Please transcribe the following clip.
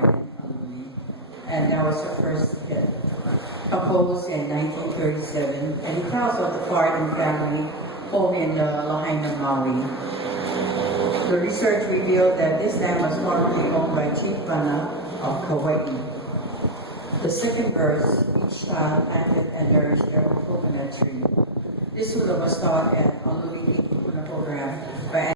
Park in Honolulu, and that was the first hit. Composed in 1937, and it tells of the Farden family home in Lahaina, Maui. The research revealed that this land was formerly owned by Chief Mana of Kauai. The second verse, each child planted and nourished their own coconut tree. This hula was taught at Honolulu Kupuna program by